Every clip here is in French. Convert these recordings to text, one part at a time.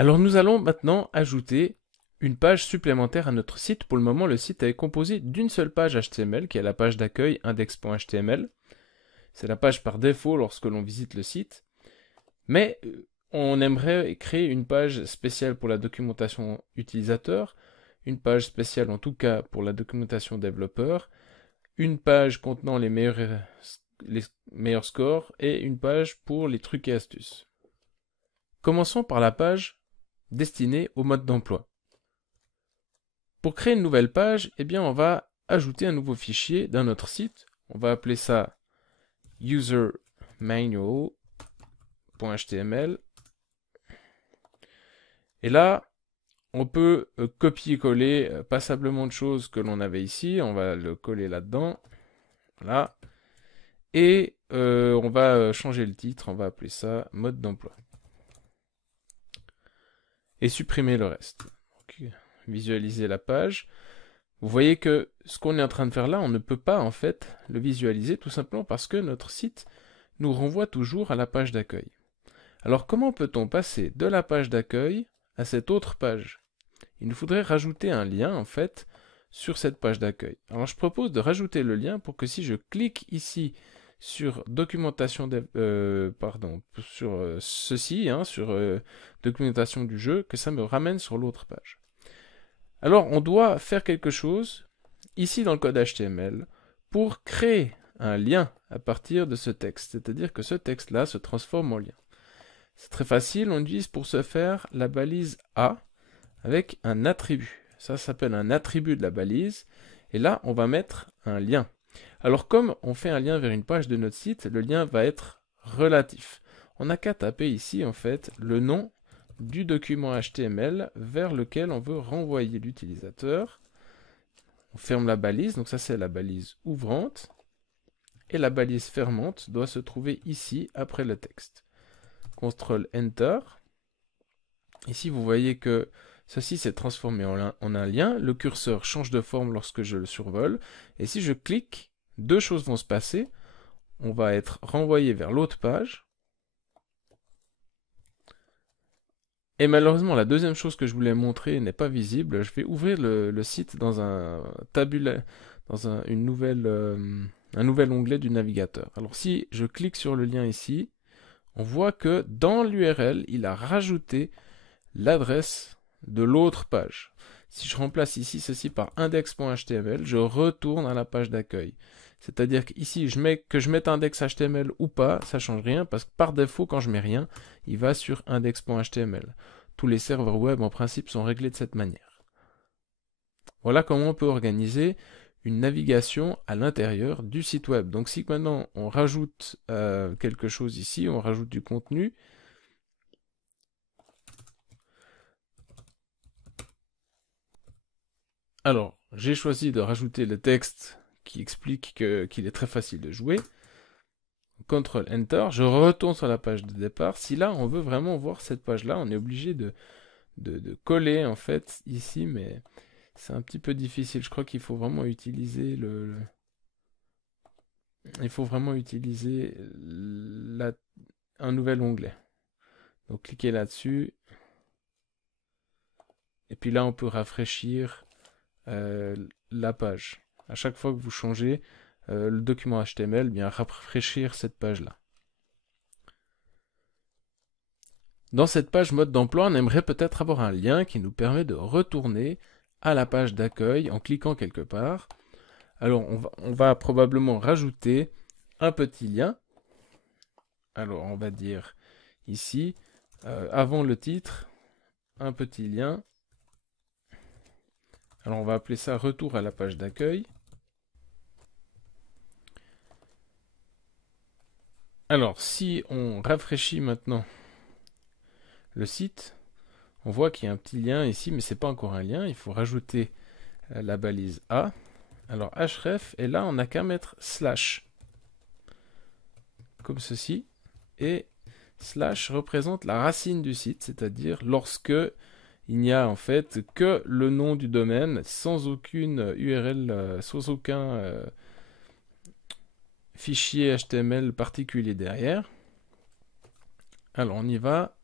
Alors nous allons maintenant ajouter une page supplémentaire à notre site. Pour le moment, le site est composé d'une seule page HTML, qui est la page d'accueil index.html. C'est la page par défaut lorsque l'on visite le site. Mais on aimerait créer une page spéciale pour la documentation utilisateur, une page spéciale en tout cas pour la documentation développeur, une page contenant les meilleurs scores et une page pour les trucs et astuces. Commençons par la page destinée au mode d'emploi. Pour créer une nouvelle page, eh bien, on va ajouter un nouveau fichier dans notre site. On va appeler ça usermanual.html. Et là, on peut copier-coller passablement de choses que l'on avait ici. On va le coller là-dedans. Voilà. Et on va changer le titre. On va appeler ça mode d'emploi. Et supprimer le reste. Donc, visualiser la page. Vous voyez que ce qu'on est en train de faire là, on ne peut pas en fait le visualiser tout simplement parce que notre site nous renvoie toujours à la page d'accueil. Alors comment peut-on passer de la page d'accueil à cette autre page? Il nous faudrait rajouter un lien en fait sur cette page d'accueil. Alors je propose de rajouter le lien pour que si je clique ici sur documentation sur ceci, sur documentation du jeu, que ça me ramène sur l'autre page. Alors on doit faire quelque chose ici dans le code HTML pour créer un lien à partir de ce texte, c'est-à-dire que ce texte-là se transforme en lien. C'est très facile, on utilise pour ce faire la balise A avec un attribut. Ça s'appelle un attribut de la balise, et là on va mettre un lien. Alors comme on fait un lien vers une page de notre site, le lien va être relatif. On n'a qu'à taper ici en fait le nom du document HTML vers lequel on veut renvoyer l'utilisateur. On ferme la balise, donc ça c'est la balise ouvrante, et la balise fermante doit se trouver ici après le texte. CTRL Enter. Ici vous voyez que ceci s'est transformé en un lien, le curseur change de forme lorsque je le survole, et si je clique, deux choses vont se passer. On va être renvoyé vers l'autre page. Et malheureusement, la deuxième chose que je voulais montrer n'est pas visible. Je vais ouvrir le site dans un un nouvel onglet du navigateur. Alors si je clique sur le lien ici, on voit que dans l'URL, il a rajouté l'adresse de l'autre page. Si je remplace ici ceci par index.html, je retourne à la page d'accueil. C'est-à-dire qu'ici, que je mette index.html ou pas, ça ne change rien, parce que par défaut, quand je mets rien, il va sur index.html. Tous les serveurs web, en principe, sont réglés de cette manière. Voilà comment on peut organiser une navigation à l'intérieur du site web. Donc si maintenant on rajoute quelque chose ici, on rajoute du contenu, alors j'ai choisi de rajouter le texte qui explique qu'il est très facile de jouer. CTRL Enter, je retourne sur la page de départ. Si là on veut vraiment voir cette page là, on est obligé de coller en fait ici, mais c'est un petit peu difficile. Je crois qu'il faut vraiment utiliser un nouvel onglet. Donc cliquez là-dessus. Et puis là on peut rafraîchir la page. À chaque fois que vous changez le document HTML, bien rafraîchir cette page-là. Dans cette page mode d'emploi, on aimerait peut-être avoir un lien qui nous permet de retourner à la page d'accueil en cliquant quelque part. Alors on va probablement rajouter un petit lien. Alors on va dire ici, avant le titre, un petit lien. Alors on va appeler ça retour à la page d'accueil. Alors si on rafraîchit maintenant le site, on voit qu'il y a un petit lien ici, mais ce n'est pas encore un lien, il faut rajouter la balise A. Alors href, et là on n'a qu'à mettre slash, comme ceci, et slash représente la racine du site, c'est-à-dire lorsque il n'y a en fait que le nom du domaine, sans aucune URL, sans aucun fichier HTML particulier derrière. Alors on y va.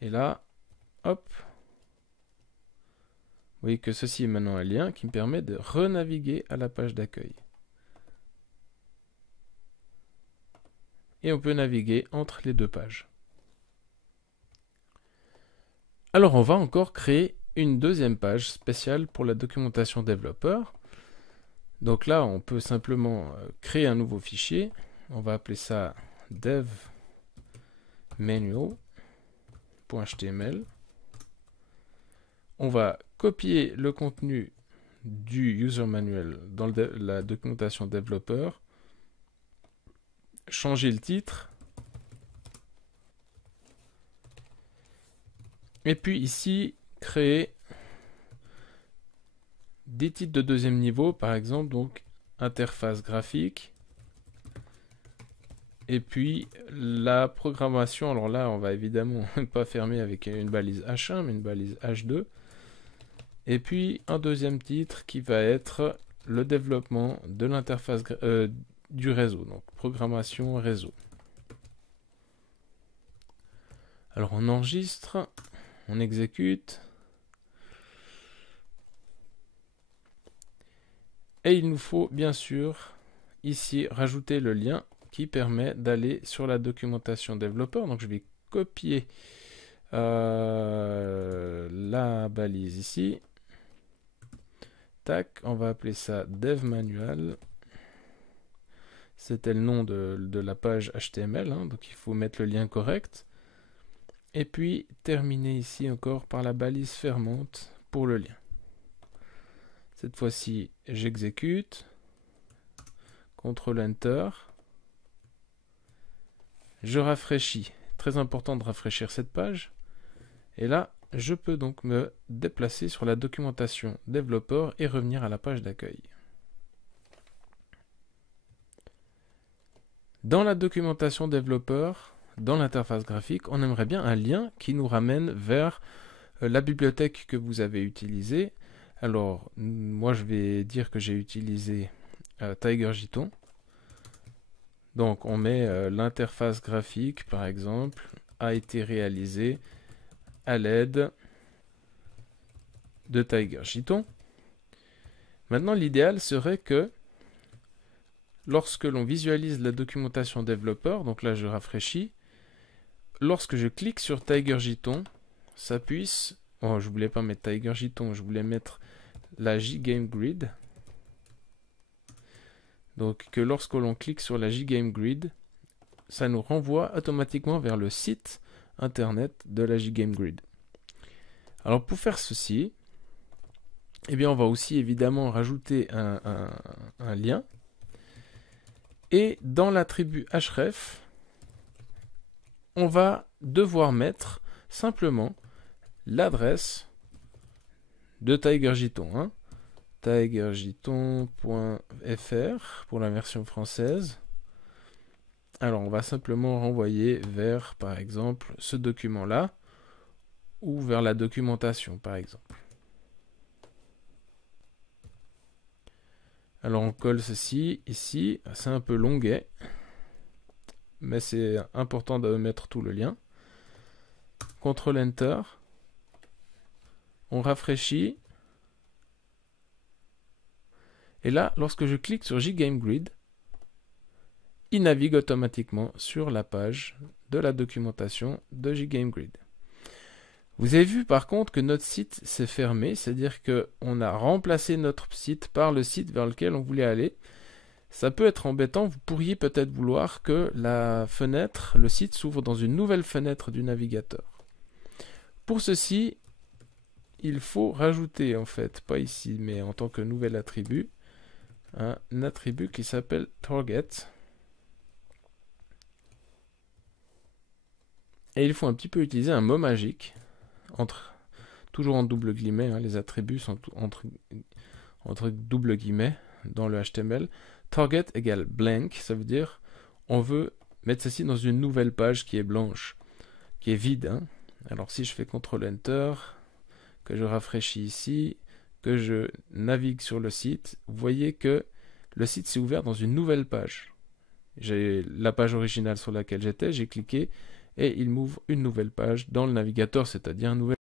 Et là, hop, vous voyez que ceci est maintenant un lien qui me permet de renaviguer à la page d'accueil. Et on peut naviguer entre les deux pages. Alors on va encore créer une deuxième page spéciale pour la documentation développeur. Donc là, on peut simplement créer un nouveau fichier. On va appeler ça devmanual.html. On va copier le contenu du user manual dans la documentation développeur, changer le titre, et puis ici, créer des titres de deuxième niveau, par exemple, donc interface graphique, et puis la programmation. Alors là, on va évidemment pas fermer avec une balise H1, mais une balise H2. Et puis un deuxième titre qui va être le développement de l'interface du réseau, donc programmation réseau. Alors on enregistre, on exécute, et il nous faut bien sûr ici rajouter le lien qui permet d'aller sur la documentation développeur. Donc je vais copier la balise ici. Tac, on va appeler ça devmanual. C'était le nom de la page HTML, hein, donc il faut mettre le lien correct. Et puis terminer ici encore par la balise fermante pour le lien. Cette fois-ci, j'exécute. CTRL Enter. Je rafraîchis. Très important de rafraîchir cette page. Et là, je peux donc me déplacer sur la documentation développeur et revenir à la page d'accueil. Dans la documentation développeur, dans l'interface graphique, on aimerait bien un lien qui nous ramène vers la bibliothèque que vous avez utilisée. Alors, moi je vais dire que j'ai utilisé TigerJython. Donc on met l'interface graphique, par exemple, a été réalisée à l'aide de TigerJython. Maintenant, l'idéal serait que lorsque l'on visualise la documentation développeur, donc là je rafraîchis, lorsque je clique sur TigerJython, ça puisse... Oh, je voulais pas mettre TigerJython, je voulais mettre la JGameGrid. Donc que lorsque l'on clique sur la JGameGrid, ça nous renvoie automatiquement vers le site internet de la JGameGrid. Alors pour faire ceci, eh bien on va aussi évidemment rajouter un lien. Et dans l'attribut href, on va devoir mettre simplement l'adresse de TigerJython. Hein. TigerJython.fr pour la version française. Alors on va simplement renvoyer vers, par exemple, ce document-là, ou vers la documentation, par exemple. Alors on colle ceci ici, c'est un peu longuet, mais c'est important de mettre tout le lien. CTRL Enter, on rafraîchit, et là, lorsque je clique sur JGameGrid, il navigue automatiquement sur la page de la documentation de JGameGrid. Vous avez vu par contre que notre site s'est fermé, c'est-à-dire qu'on a remplacé notre site par le site vers lequel on voulait aller. Ça peut être embêtant, vous pourriez peut-être vouloir que la fenêtre, le site s'ouvre dans une nouvelle fenêtre du navigateur. Pour ceci, il faut rajouter en fait, pas ici, mais en tant que nouvel attribut, un attribut qui s'appelle target. Et il faut un petit peu utiliser un mot magique. Toujours en double guillemets, hein, les attributs sont entre double guillemets dans le HTML. Target égale blank, ça veut dire on veut mettre ceci dans une nouvelle page qui est blanche, qui est vide. Hein. Alors si je fais CTRL Enter, que je rafraîchis ici, que je navigue sur le site, vous voyez que le site s'est ouvert dans une nouvelle page. J'ai la page originale sur laquelle j'étais, j'ai cliqué, et il m'ouvre une nouvelle page dans le navigateur, c'est-à-dire un nouvel